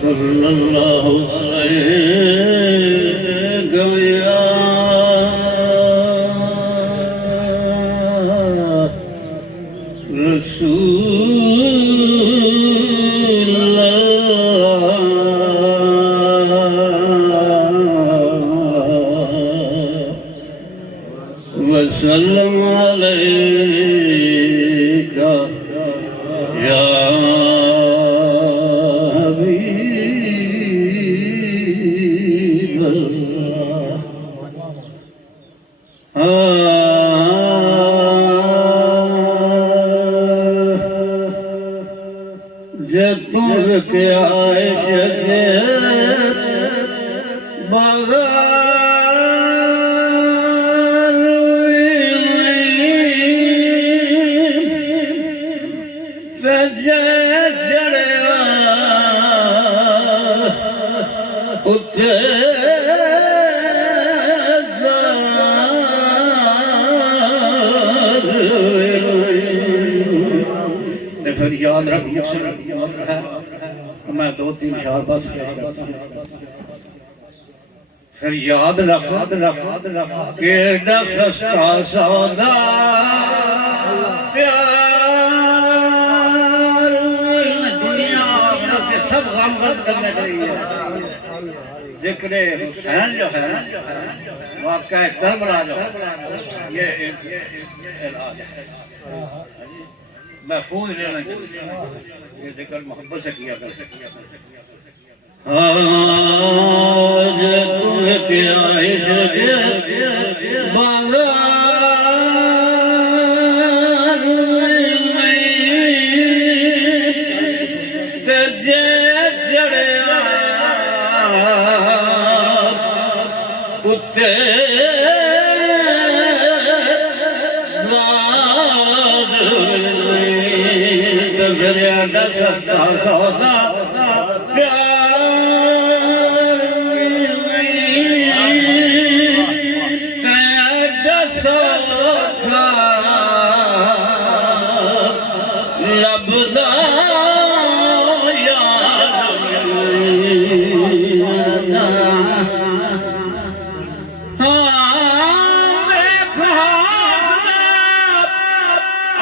सल्लल्लाहु अलैहि गया रसूल वसल्लम अलैका या हबीब जतुम के आयश के बाजार सजे चढ़ा उठे फिर याद रख मैं दो तीन शार बस फिर याद रख केड़ा सस्ता सौदा प्यार दुनिया आखिरत के सब गम रद्द करने चाहिए। जिक्र हुसैन जो है वाक़या करबला जो ये एक इलाज है महफूज रहना चाहिए। ये जिक्र मोहब्बत से किया कर सकते आज तुम्हें क्या इश्क बाज़ार में तेजे चढ़ा कुत्ते सस्ता सौदा प्यार सौखा लभदा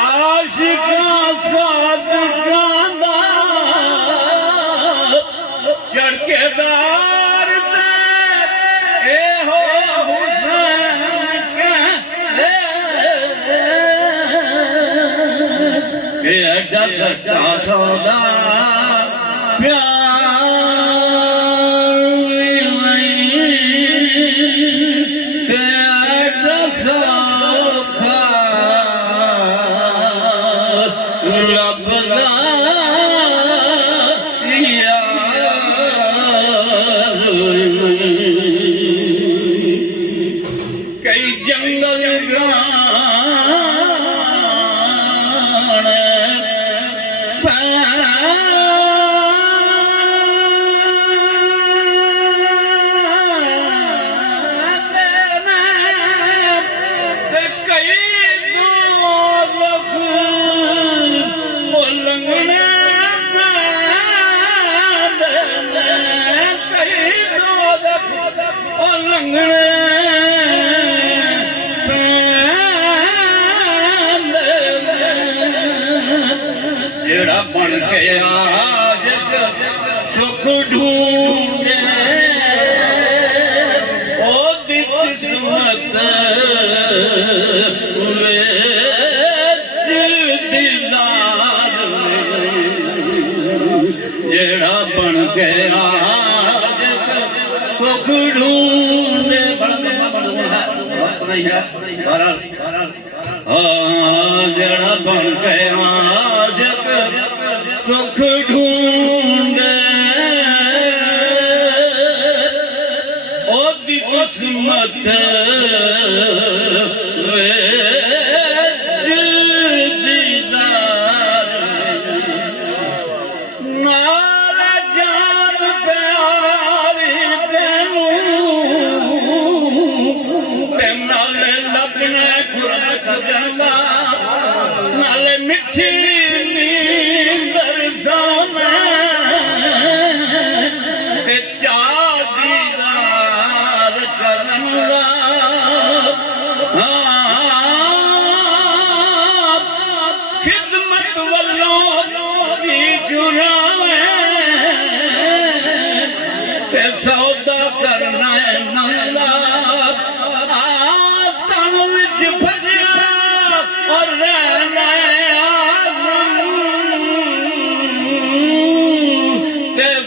आशिका साथ चढ़केदार ए हो हुसैन के एडा सस्ता सौदा प्यार के एडा सौखा लभदा जेड़ा बन के आशिक सुख ढूंढे ओ दी किस्मत दिलदार जेड़ा बन के आशिक सुख ढूंढे नहीं है जड़ा बन के आशिक सुख ढूंढे ओ दी किस्मत मिठी नींदर सोना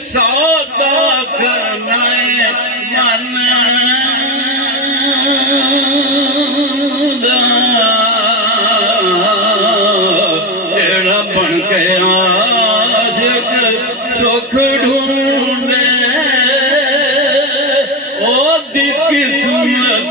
सौदा करना मन जेड़ा बन के आशिक सुख ढूंढे ओ दी किस्मत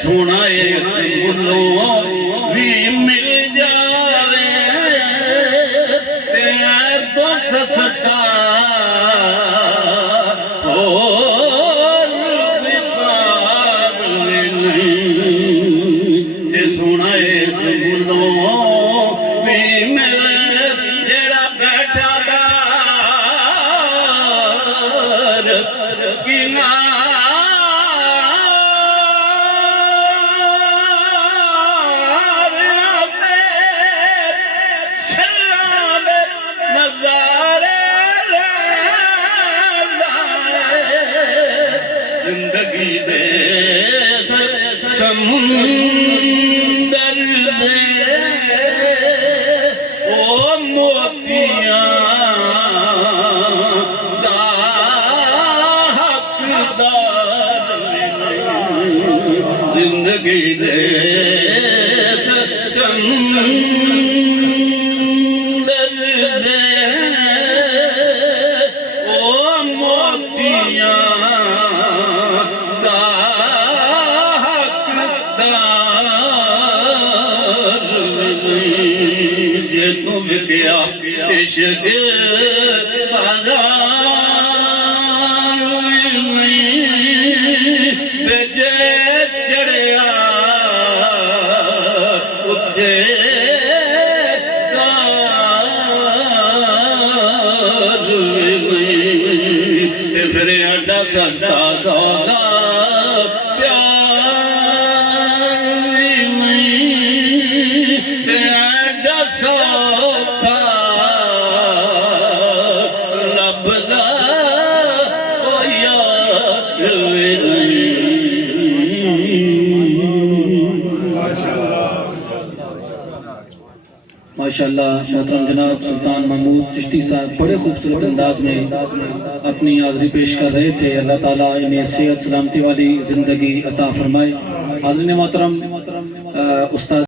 सोना फूलों भी मिल जावे तो सस्ता और नहीं सोना फूलों भी मिल जेड़ा बैठा बार किना जिंदगी दे समुंदर दे ओ मोतियां दा हकदार जिंदगी दे समुंदर दे ओ मोतियां गया इश्क बाजार जे चढ़िया उठे फिर अड्डा सस्ता सौदा माशाअल्लाह मोहतरम जनाब सुल्तान महमूद चिश्ती साहब बड़े खूबसूरत अंदाज में अपनी हाज़िरी पेश कर रहे थे। अल्लाह ताला इन्हें सेहत सलामती वाली ज़िंदगी अता फरमाए। हाज़िरीन मोहतरम उस्ताद